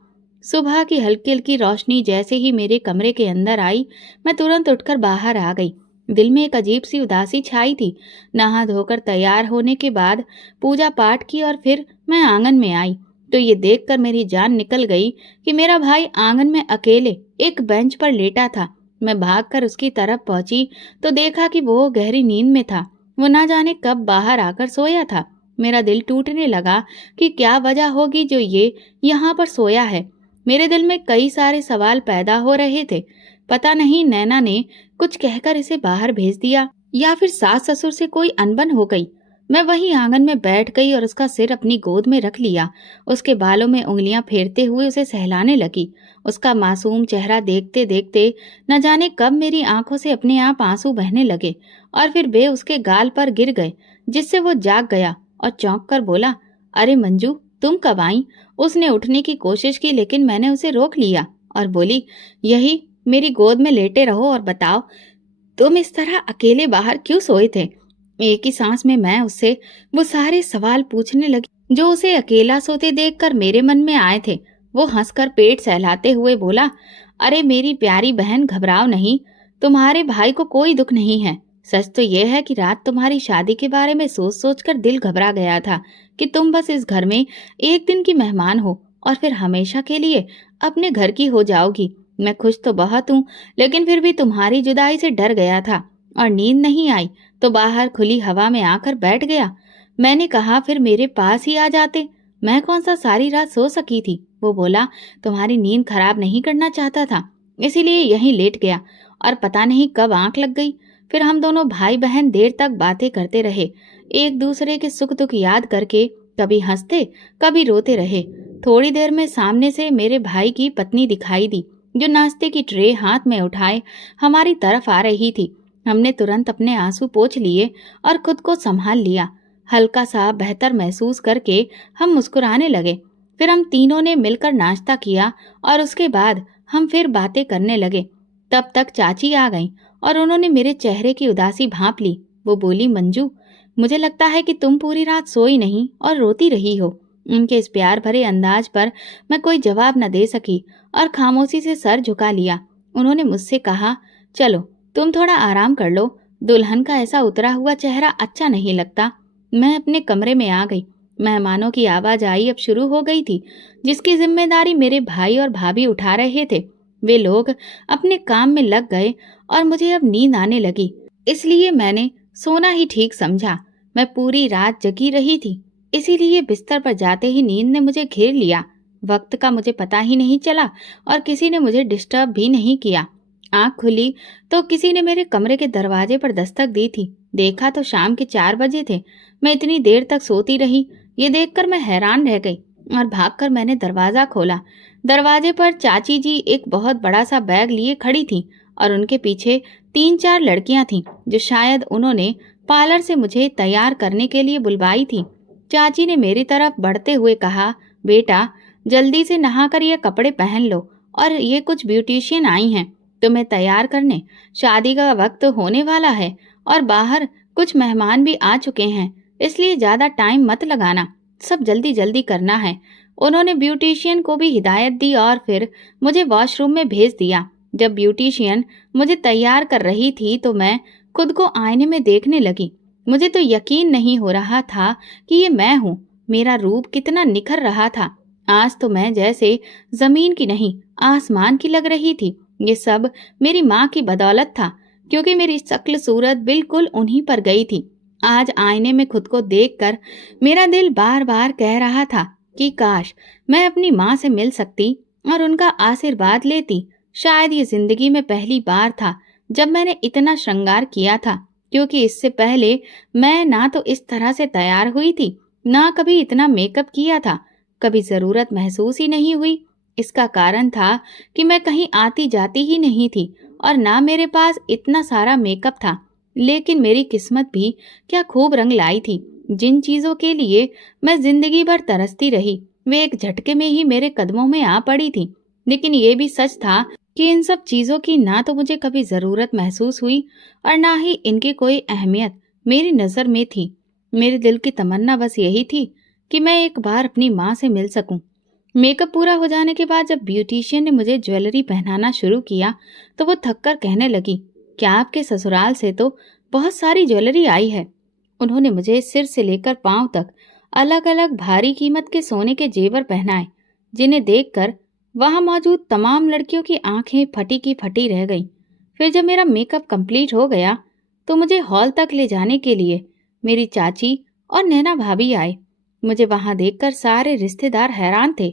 सुबह की हल्की हल्की रोशनी जैसे ही मेरे कमरे के अंदर आई, मैं तुरंत उठकर बाहर आ गई। दिल में एक अजीब सी उदासी छाई थी। नहा धोकर तैयार होने के बाद पूजा पाठ की और फिर मैं आंगन में आई तो ये देखकर मेरी जान निकल गई कि मेरा भाई आंगन में अकेले एक बेंच पर लेटा था। मैं भागकर उसकी तरफ पहुंची तो देखा कि वो गहरी नींद में था। वो ना जाने कब बाहर आकर सोया था। मेरा दिल टूटने लगा कि क्या वजह होगी जो ये यहाँ पर सोया है। मेरे दिल में कई सारे सवाल पैदा हो रहे थे। पता नहीं नैना ने कुछ कहकर इसे बाहर भेज दिया या फिर सास ससुर से कोई अनबन हो गई। मैं वहीं आंगन में बैठ गई और उसका सिर अपनी गोद में रख लिया। उसके बालों में उंगलियां फेरते हुए उसे सहलाने लगी। उसका मासूम चेहरा देखते देखते न जाने कब मेरी आंखों से अपने आप आंसू बहने लगे और फिर वे उसके गाल पर गिर गए, जिससे वो जाग गया और चौंक कर बोला, अरे मंजू, तुम कब आई? उसने उठने की कोशिश की लेकिन मैंने उसे रोक लिया और बोली, यही मेरी गोद में लेटे रहो और बताओ, तुम इस तरह अकेले बाहर क्यों सोए थे? एक ही सांस में मैं उससे वो सारे सवाल पूछने लगी जो उसे अकेला सोते देखकर मेरे मन में आए थे। वो हंसकर पेट सहलाते हुए बोला, अरे मेरी प्यारी बहन, घबराओ नहीं, तुम्हारे भाई को कोई दुख नहीं है। सच तो यह है कि रात तुम्हारी शादी के बारे में सोच सोच कर दिल घबरा गया था कि तुम बस इस घर में एक दिन की मेहमान हो और फिर हमेशा के लिए अपने घर की हो जाओगी। मैं खुश तो बहुत हूँ, लेकिन फिर भी तुम्हारी जुदाई से डर गया था और नींद नहीं आई तो बाहर खुली हवा में आकर बैठ गया। मैंने कहा फिर मेरे पास ही आ जाते, मैं कौन सा सारी रात सो सकी थी। वो बोला, तुम्हारी नींद खराब नहीं करना चाहता था, इसीलिए यहीं लेट गया और पता नहीं कब आंख लग गई। फिर हम दोनों भाई बहन देर तक बातें करते रहे, एक दूसरे के सुख दुख याद करके कभी हंसते कभी रोते रहे। थोड़ी देर में सामने से मेरे भाई की पत्नी दिखाई दी, जो नाश्ते की ट्रे हाथ में उठाए हमारी तरफ आ रही थी। हमने तुरंत अपने आंसू पोंछ लिए और खुद को संभाल लिया। हल्का सा बेहतर महसूस करके हम मुस्कुराने लगे। फिर हम तीनों ने मिलकर नाश्ता किया और उसके बाद हम फिर बातें करने लगे। तब तक चाची आ गईं और उन्होंने मेरे चेहरे की उदासी भांप ली। वो बोली, मंजू, मुझे लगता है कि तुम पूरी रात सोई नहीं और रोती रही हो। उनके इस प्यार भरे अंदाज पर मैं कोई जवाब न दे सकी और खामोशी से सर झुका लिया। उन्होंने मुझसे कहा, चलो तुम थोड़ा आराम कर लो, दुल्हन का ऐसा उतरा हुआ चेहरा अच्छा नहीं लगता। मैं अपने कमरे में आ गई। मेहमानों की आवाज आई अब शुरू हो गई थी, जिसकी जिम्मेदारी मेरे भाई और भाभी उठा रहे थे। वे लोग अपने काम में लग गए और मुझे अब नींद आने लगी, इसलिए मैंने सोना ही ठीक समझा। मैं पूरी रात जगी रही थी, इसीलिए बिस्तर पर जाते ही नींद ने मुझे घेर लिया। वक्त का मुझे पता ही नहीं चला और किसी ने मुझे डिस्टर्ब भी नहीं किया। आंख खुली तो किसी ने मेरे कमरे के दरवाजे पर दस्तक दी थी। देखा तो शाम के 4 बजे थे। मैं इतनी देर तक सोती रही, ये देखकर मैं हैरान रह गई और भागकर मैंने दरवाजा खोला। दरवाजे पर चाची जी एक बहुत बड़ा सा बैग लिए खड़ी थीं और उनके पीछे 3-4 लड़कियां थीं, जो शायद उन्होंने पार्लर से मुझे तैयार करने के लिए बुलवाई थी। चाची ने मेरी तरफ बढ़ते हुए कहा, बेटा, जल्दी से नहाकर ये कपड़े पहन लो और ये कुछ ब्यूटिशियन आई हैं तुम्हें तैयार करने। शादी का वक्त होने वाला है और बाहर कुछ मेहमान भी आ चुके हैं, इसलिए ज्यादा टाइम मत लगाना, सब जल्दी जल्दी करना है। उन्होंने ब्यूटिशियन को भी हिदायत दी और फिर मुझे वॉशरूम में भेज दिया। जब ब्यूटिशियन मुझे तैयार कर रही थी तो मैं खुद को आईने में देखने लगी। मुझे तो यकीन नहीं हो रहा था कि ये मैं हूँ। मेरा रूप कितना निखर रहा था। आज तो मैं जैसे जमीन की नहीं आसमान की लग रही थी। ये सब मेरी माँ की बदौलत था, क्योंकि मेरी शक्ल सूरत बिल्कुल उन्हीं पर गई थी। आज आईने में खुद को देखकर मेरा दिल बार बार कह रहा था कि काश मैं अपनी माँ से मिल सकती और उनका आशीर्वाद लेती। शायद ये जिंदगी में पहली बार था जब मैंने इतना श्रृंगार किया था, क्योंकि इससे पहले मैं ना तो इस तरह से तैयार हुई थी, ना कभी इतना मेकअप किया था। कभी जरूरत महसूस ही नहीं हुई। इसका कारण था कि मैं कहीं आती जाती ही नहीं थी और ना मेरे पास इतना सारा मेकअप था। लेकिन मेरी किस्मत भी क्या खूब रंग लाई थी। जिन चीजों के लिए मैं जिंदगी भर तरसती रही, वे एक झटके में ही मेरे कदमों में आ पड़ी थी। लेकिन ये भी सच था कि इन सब चीजों की ना तो मुझे कभी जरूरत महसूस हुई और ना ही इनकी कोई अहमियत मेरी नजर में थी। मेरे दिल की तमन्ना बस यही थी कि मैं एक बार अपनी माँ से मिल सकूं। मेकअप पूरा हो जाने के बाद जब ब्यूटिशियन ने मुझे ज्वेलरी पहनाना शुरू किया तो वो थककर कहने लगी, क्या आपके ससुराल से तो बहुत सारी ज्वेलरी आई है। उन्होंने मुझे सिर से लेकर पांव तक अलग अलग भारी कीमत के सोने के जेवर पहनाए, जिन्हें देखकर वहां मौजूद तमाम लड़कियों की आंखें फटी की फटी रह गईं। फिर जब मेरा मेकअप कंप्लीट हो गया तो मुझे हॉल तक ले जाने के लिए मेरी चाची और नैना भाभी आए। मुझे वहां देखकर सारे रिश्तेदार हैरान थे।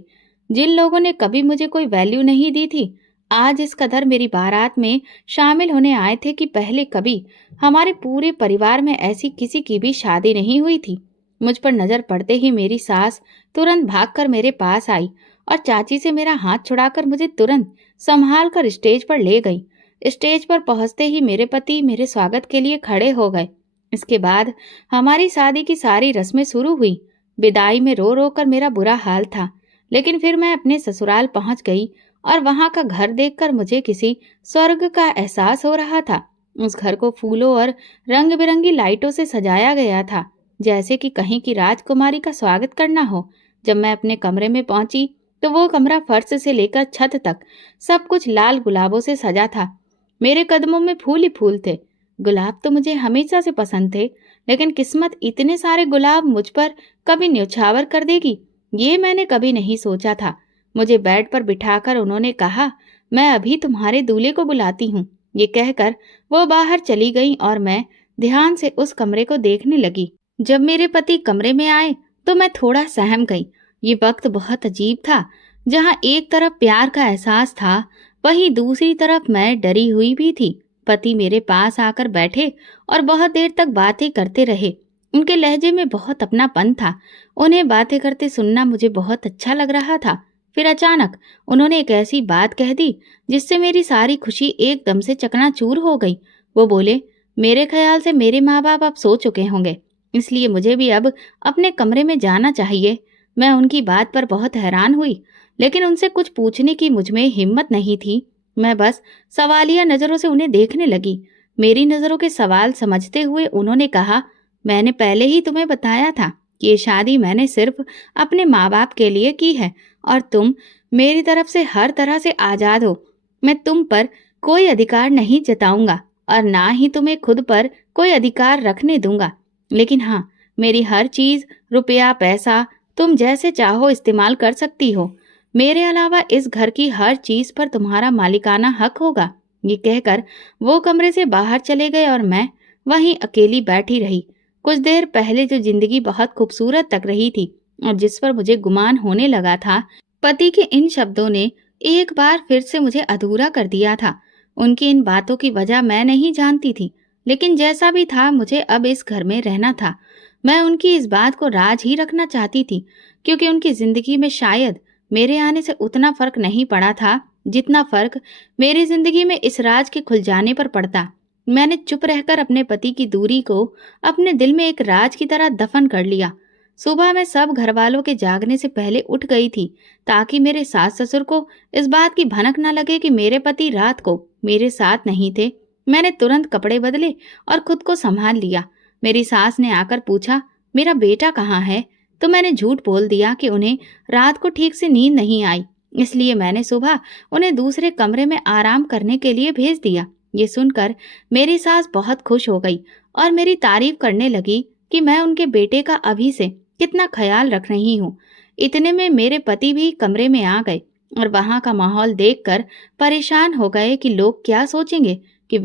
जिन लोगों ने कभी मुझे कोई वैल्यू नहीं दी थी, आज इस कदर मेरी बारात में शामिल होने आए थे कि पहले कभी हमारे पूरे परिवार में ऐसी किसी की भी शादी नहीं हुई थी। मुझ पर नजर पड़ते ही मेरी सास तुरंत भागकर मेरे पास आई और चाची से मेरा हाथ छुड़ाकर मुझे तुरंत संभाल कर स्टेज पर ले गई। स्टेज पर पहुंचते ही मेरे पति मेरे स्वागत के लिए खड़े हो गए। इसके बाद हमारी शादी की सारी रस्में शुरू हुई। विदाई में रो रो कर मेरा बुरा हाल था, लेकिन फिर मैं अपने ससुराल पहुंच गई और वहां का घर देखकर मुझे किसी स्वर्ग का एहसास हो रहा था। उस घर को फूलों और रंग बिरंगी लाइटों से सजाया गया था, जैसे कि कहीं की राजकुमारी का स्वागत करना हो। जब मैं अपने कमरे में पहुंची तो वो कमरा फर्श से लेकर छत तक सब कुछ लाल गुलाबों से सजा था। मेरे कदमों में फूल ही फूल थे। गुलाब तो मुझे हमेशा से पसंद थे, लेकिन किस्मत इतने सारे गुलाब मुझ पर कभी न्यौछावर कर देगी, ये मैंने कभी नहीं सोचा था। मुझे बेड पर बिठाकर उन्होंने कहा, मैं अभी तुम्हारे दूल्हे को बुलाती हूँ। ये कहकर वो बाहर चली गई और मैं ध्यान से उस कमरे को देखने लगी। जब मेरे पति कमरे में आए तो मैं थोड़ा सहम गई। ये वक्त बहुत अजीब था, जहाँ एक तरफ प्यार का एहसास था, वहीं दूसरी तरफ मैं डरी हुई भी थी। पति मेरे पास आकर बैठे और बहुत देर तक बातें करते रहे। उनके लहजे में बहुत अपनापन था। उन्हें बातें करते सुनना मुझे बहुत अच्छा लग रहा था। फिर अचानक उन्होंने एक ऐसी बात कह दी जिससे मेरी सारी खुशी एकदम से चकनाचूर हो गई। वो बोले, मेरे ख्याल से मेरे माँ बाप अब सो चुके होंगे, इसलिए मुझे भी अब अपने कमरे में जाना चाहिए। मैं उनकी बात पर बहुत हैरान हुई, लेकिन उनसे कुछ पूछने की मुझमें हिम्मत नहीं थी। मैं बस सवालिया नजरों से उन्हें देखने लगी। मेरी नजरों के सवाल समझते हुए उन्होंने कहा, मैंने पहले ही तुम्हें बताया था कि ये शादी मैंने सिर्फ अपने माँ बाप के लिए की है और तुम मेरी तरफ से हर तरह से आजाद हो। मैं तुम पर कोई अधिकार नहीं जताऊंगा और ना ही तुम्हें खुद पर कोई अधिकार रखने दूंगा। लेकिन हाँ, मेरी हर चीज, रुपया, पैसा तुम जैसे चाहो इस्तेमाल कर सकती हो। मेरे अलावा इस घर की हर चीज पर तुम्हारा मालिकाना हक होगा। ये कहकर वो कमरे से बाहर चले गए और मैं वहीं अकेली बैठी रही। कुछ देर पहले जो जिंदगी बहुत खूबसूरत तक रही थी और जिस पर मुझे गुमान होने लगा था, पति के इन शब्दों ने एक बार फिर से मुझे अधूरा कर दिया था। उनकी इन बातों की वजह मैं नहीं जानती थी, लेकिन जैसा भी था मुझे अब इस घर में रहना था। मैं उनकी इस बात को राज ही रखना चाहती थी, क्योंकि उनकी जिंदगी में शायद मेरे आने से उतना फर्क नहीं पड़ा था जितना फर्क मेरी जिंदगी में इस राज के खुल जाने पर पड़ता। मैंने चुप रहकर अपने पति की दूरी को अपने दिल में एक राज की तरह दफन कर लिया। सुबह मैं सब घर वालों के जागने से पहले उठ गई थी, ताकि मेरे सास ससुर को इस बात की भनक न लगे कि मेरे पति रात को मेरे साथ नहीं थे। मैंने तुरंत कपड़े बदले और खुद को संभाल लिया। मेरी सास ने आकर पूछा, मेरा बेटा कहाँ है? तो मैंने झूठ बोल दिया कि उन्हें रात को ठीक से नींद नहीं आई, इसलिए मैंने सुबह उन्हें दूसरे कमरे में आराम करने के लिए भेज दिया। ये सुनकर मेरी सास बहुत खुश हो गई और मेरी तारीफ करने लगी कि मैं उनके बेटे का अभी से कितना ख्याल रख रही हूँ। इतने में मेरे पति भी कमरे में आ गए और वहां का माहौल देखकर परेशान हो गए कि लोग क्या सोचेंगे कि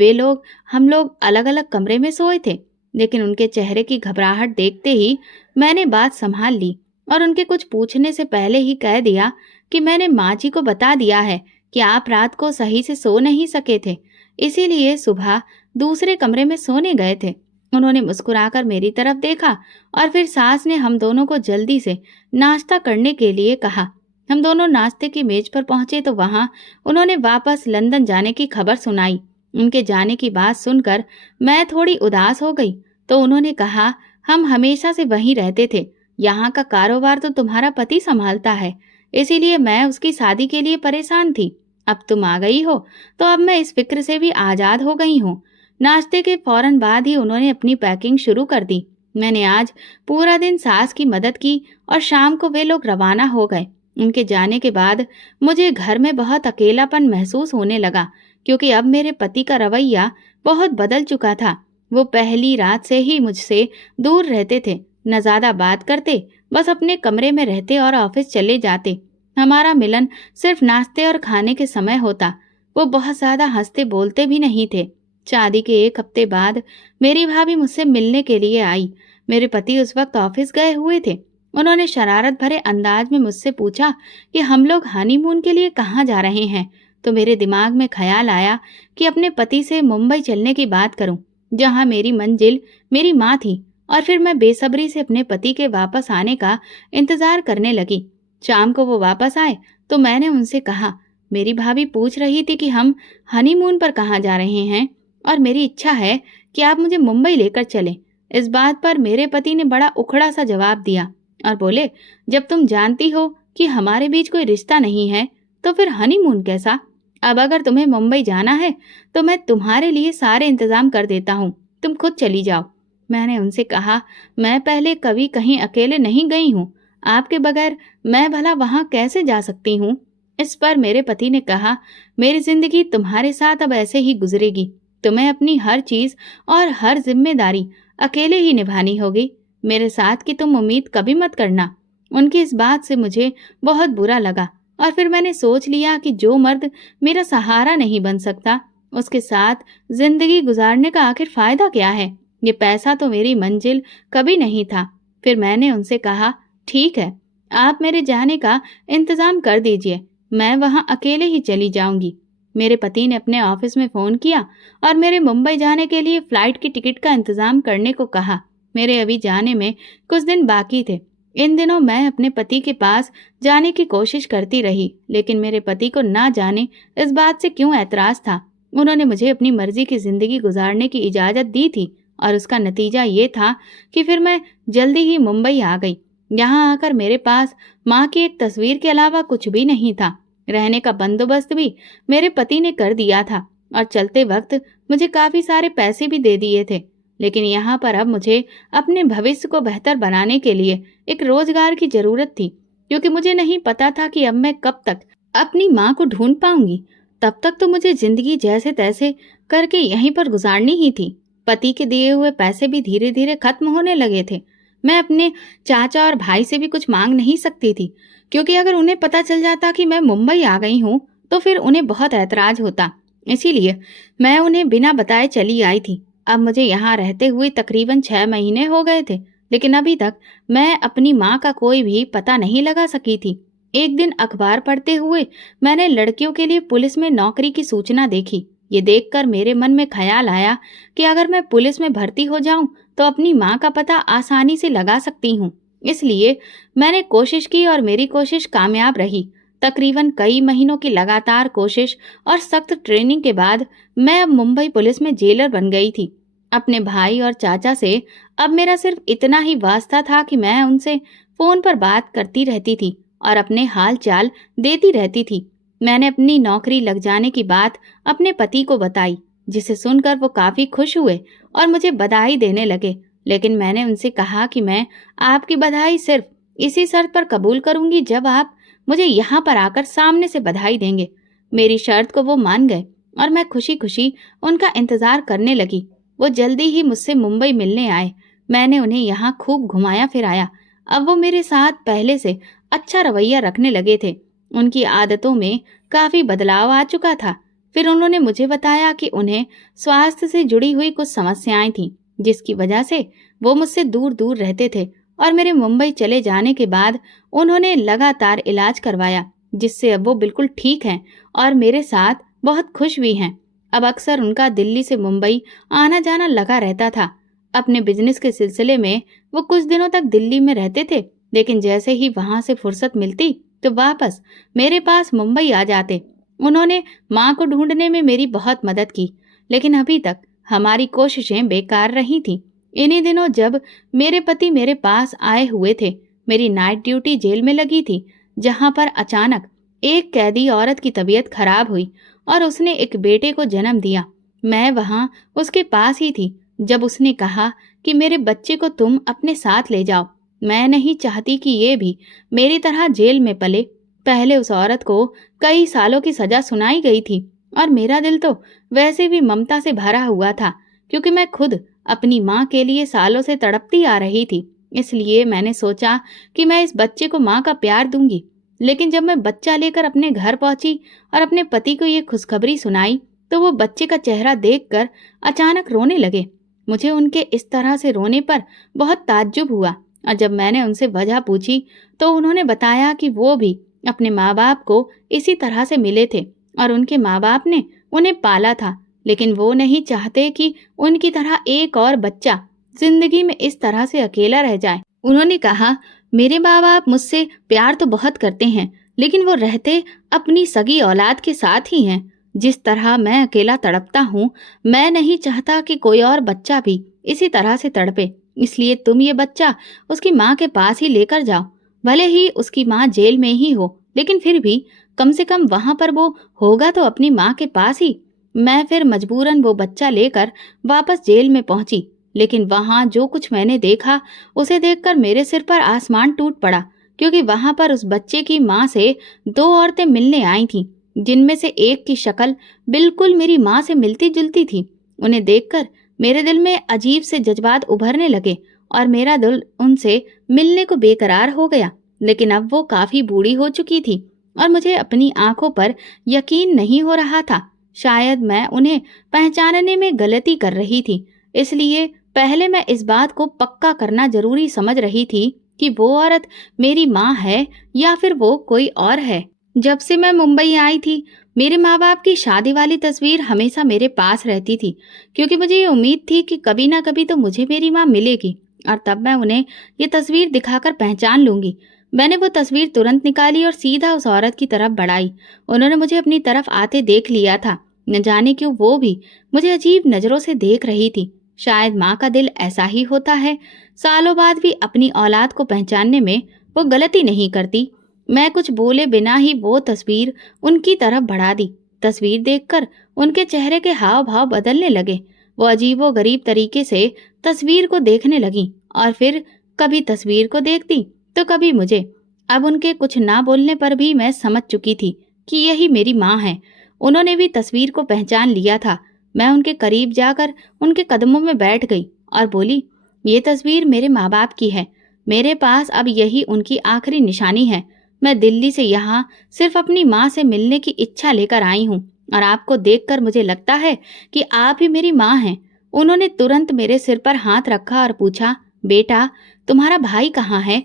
हम लोग अलग अलग कमरे में सोए थे। लेकिन उनके चेहरे की घबराहट देखते ही मैंने बात संभाल ली और उनके कुछ पूछने से पहले ही कह दिया कि मैंने माँ जी को बता दिया है कि आप रात को सही से सो नहीं सके थे, इसीलिए सुबह दूसरे कमरे में सोने गए थे। उन्होंने मुस्कुराकर मेरी तरफ देखा और फिर सास ने हम दोनों को जल्दी से नाश्ता करने के लिए कहा। हम दोनों नाश्ते की मेज पर पहुंचे तो वहां उन्होंने वापस लंदन जाने की खबर सुनाई। उनके जाने की बात सुनकर मैं थोड़ी उदास हो गई तो उन्होंने कहा, हम हमेशा से वहीं रहते थे, यहाँ का कारोबार तो तुम्हारा पति संभालता है, इसीलिए मैं उसकी शादी के लिए परेशान थी। अब तुम आ गई हो तो अब मैं इस फिक्र से भी आजाद हो गई हूँ। नाश्ते के फौरन बाद ही उन्होंने अपनी पैकिंग शुरू कर दी। मैंने आज पूरा दिन सास की मदद की और शाम को वे लोग रवाना हो गए। उनके जाने के बाद मुझे घर में बहुत अकेलापन महसूस होने लगा, क्योंकि अब मेरे पति का रवैया बहुत बदल चुका था। वो पहली रात से ही मुझसे दूर रहते थे, न ज्यादा बात करते, बस अपने कमरे में रहते और ऑफिस चले जाते। हमारा मिलन सिर्फ नाश्ते और खाने के समय होता। वो बहुत ज्यादा हंसते बोलते भी नहीं थे। शादी के 1 हफ्ते बाद मेरी भाभी मुझसे मिलने के लिए आई। मेरे पति उस वक्त ऑफिस गए हुए थे। उन्होंने शरारत भरे अंदाज में मुझसे पूछा कि हम लोग हनीमून के लिए कहाँ जा रहे हैं। तो मेरे दिमाग में ख्याल आया कि अपने पति से मुंबई चलने की बात करूं, जहां मेरी मंजिल मेरी माँ थी। और फिर मैं बेसब्री से अपने पति के वापस आने का इंतजार करने लगी। शाम को वो वापस आए तो मैंने उनसे कहा, मेरी भाभी पूछ रही थी कि हम हनीमून पर कहाँ जा रहे हैं और मेरी इच्छा है कि आप मुझे मुंबई लेकर चलें। इस बात पर मेरे पति ने बड़ा उखड़ा सा जवाब दिया और बोले, जब तुम जानती हो कि हमारे बीच कोई रिश्ता नहीं है तो फिर हनीमून कैसा? अब अगर तुम्हें मुंबई जाना है तो मैं तुम्हारे लिए सारे इंतजाम कर देता हूँ, तुम खुद चली जाओ। मैंने उनसे कहा, मैं पहले कभी कहीं अकेले नहीं गई हूँ, आपके बगैर मैं भला वहां कैसे जा सकती हूँ? इस पर मेरे पति ने कहा, मेरी जिंदगी तुम्हारे साथ अब ऐसे ही गुजरेगी। तुम्हें अपनी हर चीज और हर जिम्मेदारी अकेले ही निभानी होगी। मेरे साथ की तुम उम्मीद कभी मत करना। उनकी इस बात से मुझे बहुत बुरा लगा और फिर मैंने सोच लिया कि जो मर्द मेरा सहारा नहीं बन सकता, उसके साथ जिंदगी गुजारने का आखिर फायदा क्या है? ये पैसा तो मेरी मंजिल कभी नहीं था। फिर मैंने उनसे कहा, ठीक है, आप मेरे जाने का इंतजाम कर दीजिए, मैं वहां अकेले ही चली जाऊंगी। मेरे पति ने अपने ऑफिस में फोन किया और मेरे मुंबई जाने के लिए फ्लाइट की टिकट का इंतजाम करने को कहा। मेरे अभी जाने में कुछ दिन बाकी थे। इन दिनों मैं अपने पति के पास जाने की कोशिश करती रही, लेकिन मेरे पति को ना जाने इस बात से क्यों ऐतराज था। उन्होंने मुझे अपनी मर्जी की जिंदगी गुजारने की इजाजत दी थी और उसका नतीजा ये था कि फिर मैं जल्दी ही मुंबई आ गई। यहाँ आकर मेरे पास माँ की एक तस्वीर के अलावा कुछ भी नहीं था। रहने का बंदोबस्त भी मेरे पति ने कर दिया था और चलते वक्त मुझे काफी सारे पैसे भी दे दिए थे। लेकिन यहाँ पर अब मुझे अपने भविष्य को बेहतर बनाने के लिए एक रोजगार की जरूरत थी, क्योंकि मुझे नहीं पता था कि अब मैं कब तक अपनी माँ को ढूंढ पाऊंगी। तब तक तो मुझे जिंदगी जैसे तैसे करके यहीं पर गुजारनी ही थी। पति के दिए हुए पैसे भी धीरे धीरे खत्म होने लगे थे। मैं अपने चाचा और भाई से भी कुछ मांग नहीं सकती थी, क्योंकि अगर उन्हें पता चल जाता कि मैं मुंबई आ गई हूँ तो फिर उन्हें बहुत ऐतराज होता। इसीलिए मैं उन्हें बिना बताए चली आई थी। अब मुझे यहाँ रहते हुए तकरीबन 6 महीने हो गए थे, लेकिन अभी तक मैं अपनी माँ का कोई भी पता नहीं लगा सकी थी। एक दिन अखबार पढ़ते हुए मैंने लड़कियों के लिए पुलिस में नौकरी की सूचना देखी। ये देखकर मेरे मन में ख्याल आया कि अगर मैं पुलिस में भर्ती हो जाऊं तो अपनी माँ का पता आसानी से लगा सकती हूँ। इसलिए मैंने कोशिश की और मेरी कोशिश कामयाब रही। तकरीबन कई महीनों की लगातार कोशिश और सख्त ट्रेनिंग के बाद मैं अब मुंबई पुलिस में जेलर बन गई थी। अपने भाई और चाचा से अब मेरा सिर्फ इतना ही वास्ता था कि मैं उनसे फोन पर बात करती रहती थी और अपने हाल चाल देती रहती थी। मैंने अपनी नौकरी लग जाने की बात अपने पति को बताई, जिसे सुनकर वो काफी खुश हुए और मुझे बधाई देने लगे। लेकिन मैंने उनसे कहा कि मैं आपकी बधाई सिर्फ इसी शर्त पर कबूल करूंगी जब आप मुझे यहाँ पर आकर सामने से बधाई देंगे। मेरी शर्त को वो मान गए और मैं खुशी खुशी उनका इंतजार करने लगी। वो जल्दी ही मुझसे मुंबई मिलने आए। मैंने उन्हें यहाँ खूब घुमाया फिराया। अब वो मेरे साथ पहले से अच्छा रवैया रखने लगे थे। उनकी आदतों में काफी बदलाव आ चुका था। फिर उन्होंने मुझे बताया कि उन्हें स्वास्थ्य से जुड़ी हुई कुछ समस्याएं थीं, जिसकी वजह से वो मुझसे दूर दूर रहते थे। और मेरे मुंबई चले जाने के बाद उन्होंने लगातार इलाज करवाया, जिससे अब वो बिल्कुल ठीक हैं और मेरे साथ बहुत खुश भी हैं। अब अक्सर उनका दिल्ली से मुंबई आना जाना लगा रहता था। अपने बिजनेस के सिलसिले में वो कुछ दिनों तक दिल्ली में रहते थे, लेकिन जैसे ही वहां से फुर्सत मिलती तो वापस मेरे पास मुंबई आ जाते। उन्होंने माँ को ढूंढने में मेरी बहुत मदद की, लेकिन अभी तक हमारी कोशिशें बेकार रही थीं। इन्हीं दिनों जब मेरे पति मेरे पास आए हुए थे, मेरी नाइट ड्यूटी जेल में लगी थी, जहां पर अचानक एक कैदी औरत की तबीयत खराब हुई और उसने एक बेटे को जन्म दिया। मैं वहां उसके पास ही थी जब उसने कहा कि मेरे बच्चे को तुम अपने साथ ले जाओ। मैं नहीं चाहती कि ये भी मेरी तरह जेल में पले। पहले उस औरत को कई सालों की सजा सुनाई गई थी और मेरा दिल तो वैसे भी ममता से भरा हुआ था, क्योंकि मैं खुद अपनी माँ के लिए सालों से तड़पती आ रही थी। इसलिए मैंने सोचा कि मैं इस बच्चे को माँ का प्यार दूंगी। लेकिन जब मैं बच्चा लेकर अपने घर पहुंची और अपने पति को ये खुशखबरी सुनाई तो वो बच्चे का चेहरा देखकर अचानक रोने लगे। मुझे उनके इस तरह से रोने पर बहुत ताज्जुब हुआ और जब मैंने उनसे वजह पूछी तो उन्होंने बताया कि वो भी अपने माँ बाप को इसी तरह से मिले थे और उनके माँ बाप ने उन्हें पाला था, लेकिन वो नहीं चाहते कि उनकी तरह एक और बच्चा जिंदगी में इस तरह से अकेला रह जाए। उन्होंने कहा, मेरे माँ बाप मुझसे प्यार तो बहुत करते हैं, लेकिन वो रहते अपनी सगी औलाद के साथ ही हैं। जिस तरह मैं अकेला तड़पता हूँ, मैं नहीं चाहता कि कोई और बच्चा भी इसी तरह से तड़पे। इसलिए तुम ये बच्चा उसकी माँ के पास ही लेकर जाओ। भले ही उसकी माँ जेल में ही हो, लेकिन फिर भी कम से कम वहां पर वो होगा तो अपनी माँ के पास ही। मैं फिर मजबूरन वो बच्चा लेकर वापस जेल में पहुंची, लेकिन वहां जो कुछ मैंने देखा उसे देखकर मेरे सिर पर आसमान टूट पड़ा, क्योंकि वहां पर उस बच्चे की माँ से 2 औरतें मिलने आई थीं, जिनमें से एक की शक्ल बिल्कुल मेरी माँ से मिलती जुलती थी। उन्हें देखकर मेरे दिल में अजीब से जज्बात उभरने लगे और मेरा दिल उनसे मिलने को बेकरार हो गया। लेकिन अब वो काफी बूढ़ी हो चुकी थी और मुझे अपनी आंखों पर यकीन नहीं हो रहा था। शायद मैं उन्हें पहचानने में गलती कर रही थी, इसलिए पहले मैं इस बात को पक्का करना जरूरी समझ रही थी कि वो औरत मेरी माँ है या फिर वो कोई और है। जब से मैं मुंबई आई थी, मेरे माँ बाप की शादी वाली तस्वीर हमेशा मेरे पास रहती थी, क्योंकि मुझे ये उम्मीद थी कि कभी ना कभी तो मुझे मेरी माँ मिलेगी और तब मैं उन्हें ये तस्वीर दिखाकर पहचान लूंगी। मैंने वो तस्वीर तुरंत निकाली और सीधा उस औरत की तरफ बढ़ाई। उन्होंने मुझे अपनी तरफ आते देख लिया था। न जाने क्यों वो भी मुझे अजीब नजरों से देख रही थी। शायद माँ का दिल ऐसा ही होता है, सालों बाद भी अपनी औलाद को पहचानने में वो गलती नहीं करती। मैं कुछ बोले बिना ही वो तस्वीर उनकी तरफ बढ़ा दी। तस्वीर देखकर उनके चेहरे के हाव भाव बदलने लगे। वो अजीबो गरीब तरीके से तस्वीर को देखने लगी और फिर कभी तस्वीर को देखती तो कभी मुझे। अब उनके कुछ ना बोलने पर भी मैं समझ चुकी थी कि यही मेरी माँ है। उन्होंने भी तस्वीर को पहचान लिया था। मैं उनके करीब जाकर उनके कदमों में बैठ गई और बोली, ये तस्वीर मेरे माँ बाप की है। मेरे पास अब यही उनकी आखिरी निशानी है। मैं दिल्ली से यहाँ सिर्फ अपनी माँ से मिलने की इच्छा लेकर आई हूँ और आपको देखकर मुझे लगता है कि आप ही मेरी माँ हैं। उन्होंने तुरंत मेरे सिर पर हाथ रखा और पूछा, बेटा तुम्हारा भाई कहाँ है?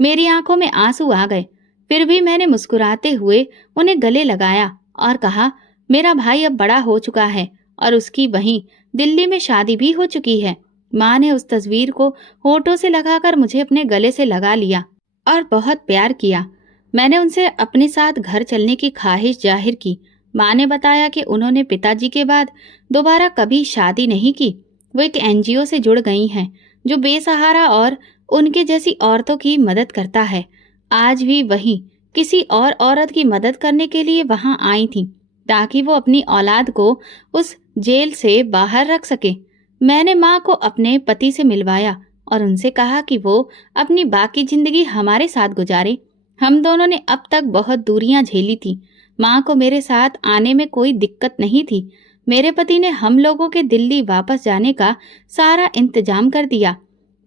मेरी आंखों में आंसू आ गए। फिर भी मैंने मुस्कुराते हुए उन्हें गले लगाया और कहा, मेरा भाई अब बड़ा हो चुका है और उसकी वहीं दिल्ली में शादी भी हो चुकी है। माँ ने उस तस्वीर को होठों से लगाकर मुझे अपने गले से लगा लिया और बहुत प्यार किया। मैंने उनसे अपने साथ घर चलने की ख्वाहिश जाहिर की। माँ ने बताया कि उन्होंने पिताजी के बाद दोबारा कभी शादी नहीं की। वो एक एनजीओ से जुड़ गई हैं जो बेसहारा और उनके जैसी औरतों की मदद करता है। आज भी वही किसी और औरत की मदद करने के लिए वहां आई थी ताकि वो अपनी औलाद को उस जेल से बाहर रख सके। मैंने माँ को अपने पति से मिलवाया और उनसे कहा कि वो अपनी बाकी जिंदगी हमारे साथ गुजारे। हम दोनों ने अब तक बहुत दूरियां झेली थी। माँ को मेरे साथ आने में कोई दिक्कत नहीं थी। मेरे पति ने हम लोगों के दिल्ली वापस जाने का सारा इंतजाम कर दिया।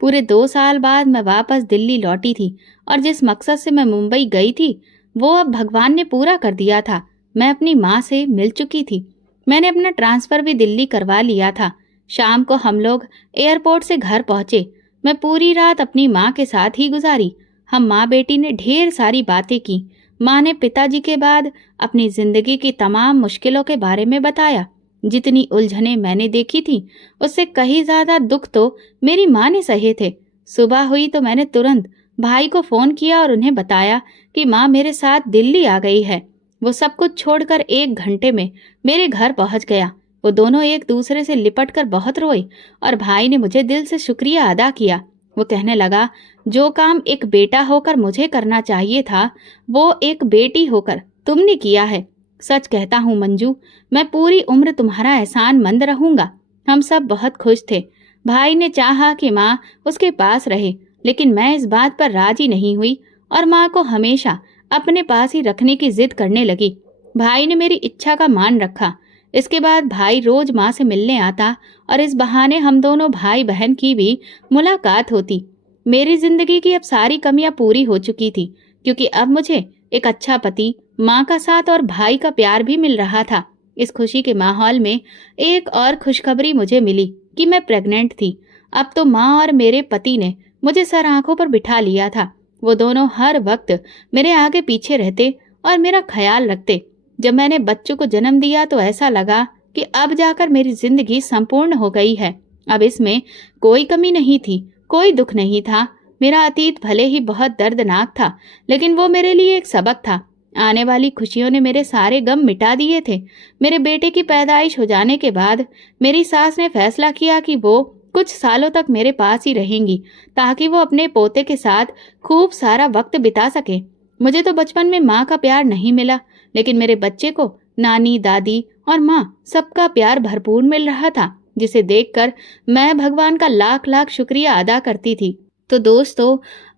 पूरे 2 साल बाद मैं वापस दिल्ली लौटी थी और जिस मकसद से मैं मुंबई गई थी वो अब भगवान ने पूरा कर दिया था। मैं अपनी माँ से मिल चुकी थी। मैंने अपना ट्रांसफर भी दिल्ली करवा लिया था। शाम को हम लोग एयरपोर्ट से घर पहुंचे। मैं पूरी रात अपनी माँ के साथ ही गुजारी। हम माँ बेटी ने ढेर सारी बातें की। माँ ने पिताजी के बाद अपनी जिंदगी की तमाम मुश्किलों के बारे में बताया। जितनी उलझनें मैंने देखी थी उससे कहीं ज्यादा दुख तो मेरी माँ ने सहे थे। सुबह हुई तो मैंने तुरंत भाई को फोन किया और उन्हें बताया कि माँ मेरे साथ दिल्ली आ गई है। वो सब कुछ छोड़कर 1 घंटे में मेरे घर पहुंच गया। वो दोनों एक दूसरे से लिपट कर बहुत रोए और भाई ने मुझे दिल से शुक्रिया अदा किया। वो कहने लगा, जो काम एक बेटा होकर मुझे करना चाहिए था वो एक बेटी होकर तुमने किया है। सच कहता हूँ मंजू, मैं पूरी उम्र तुम्हारा एहसानमंद रहूंगा। हम सब बहुत खुश थे। भाई ने चाहा कि माँ उसके पास रहे, लेकिन मैं इस बात पर राजी नहीं हुई और माँ को हमेशा अपने पास ही रखने की जिद करने लगी। भाई ने मेरी इच्छा का मान रखा। इसके बाद भाई रोज माँ से मिलने आता और इस बहाने हम दोनों भाई बहन की भी मुलाकात होती। मेरी जिंदगी की अब सारी कमियां पूरी हो चुकी थी, क्योंकि अब मुझे एक अच्छा पति, माँ का साथ और भाई का प्यार भी मिल रहा था। इस खुशी के माहौल में एक और खुशखबरी मुझे मिली कि मैं प्रेग्नेंट थी। अब तो माँ और मेरे पति ने मुझे सर आंखों पर बिठा लिया था। वो दोनों हर वक्त मेरे आगे पीछे रहते और मेरा ख्याल रखते। जब मैंने बच्चों को जन्म दिया तो ऐसा लगा कि अब जाकर मेरी जिंदगी संपूर्ण हो गई है। अब इसमें कोई कमी नहीं थी, कोई दुख नहीं था। मेरा अतीत भले ही बहुत दर्दनाक था, लेकिन वो मेरे लिए एक सबक था। आने वाली खुशियों ने मेरे सारे गम मिटा दिए थे। मेरे बेटे की पैदाइश हो जाने के बाद मेरी सास ने फैसला किया कि वो कुछ सालों तक मेरे पास ही रहेंगी, ताकि वो अपने पोते के साथ खूब सारा वक्त बिता सके। मुझे तो बचपन में माँ का प्यार नहीं मिला, लेकिन मेरे बच्चे को नानी, दादी और माँ सबका प्यार भरपूर मिल रहा था, जिसे देखकर मैं भगवान का लाख लाख शुक्रिया अदा करती थी। तो दोस्तों,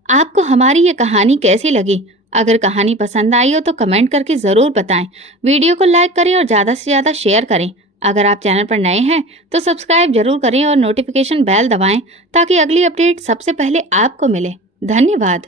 आपको हमारी ये कहानी कैसी लगी? अगर कहानी पसंद आई हो तो कमेंट करके ज़रूर बताएं। वीडियो को लाइक करें और ज़्यादा से ज़्यादा शेयर करें। अगर आप चैनल पर नए हैं तो सब्सक्राइब जरूर करें और नोटिफिकेशन बेल दबाएं, ताकि अगली अपडेट सबसे पहले आपको मिले। धन्यवाद।